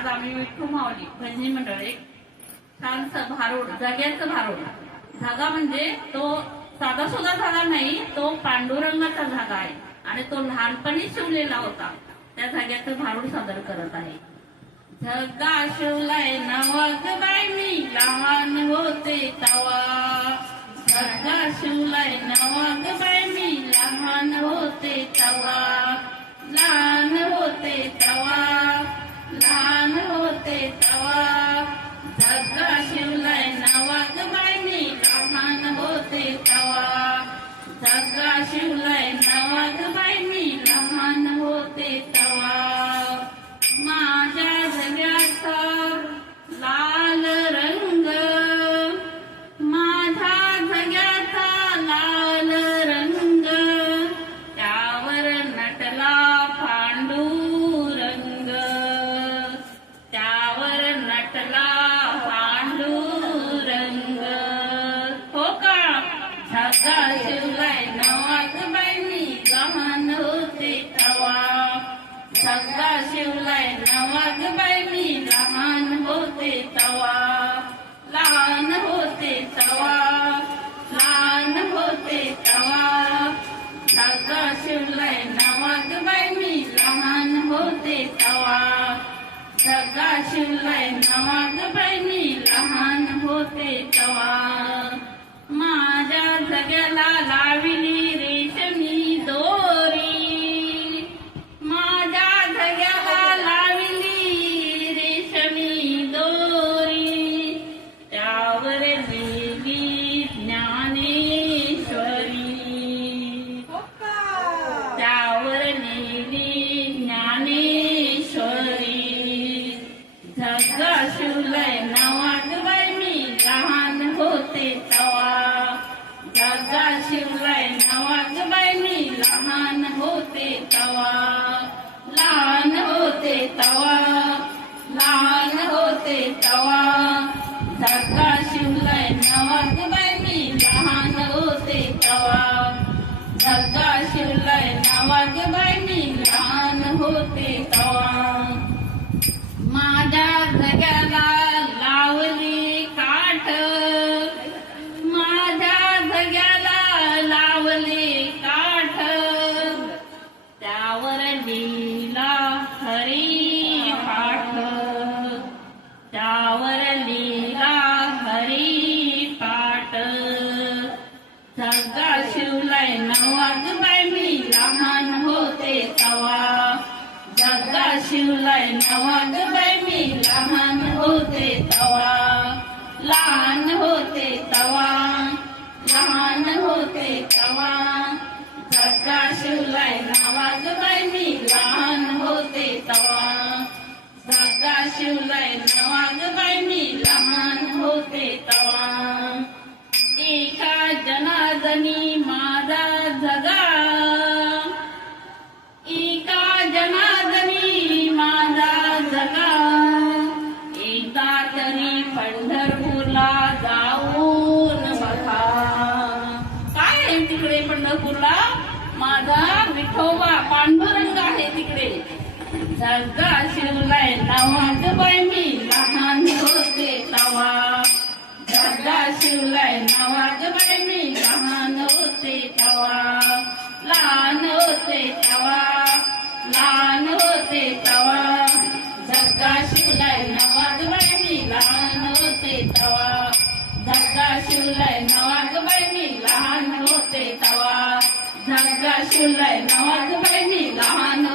आज आम्ही विठ्ठू माऊली भजनी मंडळ एक छानसं भारूड जग्याचं भारूड. धागा म्हणजे तो साधा सुद्धा झाला नाही तो पांडुरंगाचा धागा आहे. आणि तो लहानपणी शिवलेला होता. त्या धाग्याचं भारूड सादर करत आहे. झगा शिवलाय नवाग बाय मी. लहान होते तवा. झगा शिवलाय शिवलाय नवाग बाई मी लहान होते धागा शिवलाय नवाग लहान होते तवा? सगळा शिवलाय नवाग बाई मी लहान होते तवा? लहान होते तवा? लहान होते तवा? सगळा शिवलाय बाई मी लहान होते तवा? सगळा शिवलाय नवाग बाई मी लहान होते तवा? Jagella, Larini, राजा शिवलय नवाग बाई मी लहान होते तवा. लहान होते तवा. लहान होते तवा. धगा शिवलय नवाग बाई मी लहान होते तवा. धगा शिवलय नवाग बाई मी लहान होते तवा. माझ्या जगाला जगा शिवलाय नवाग बाय मी लहान होते तवा. लहान होते तवा. लहान होते तवा. जगा शिवलाय नवाग बाय जगा शिवलाय नवाज बाई मी लहान होते तवा. जगा शिवलाय नवाज बाई मी लहान होते तवा. लहान होते तवा. लहान होते तवा. जगा शिवलाय नवाज बाई मी लहान होते तवा. जगा शिवलाय नवाज बाई मी लहान होते तवा. जगा शिवलाय नवाज बाई मी लहान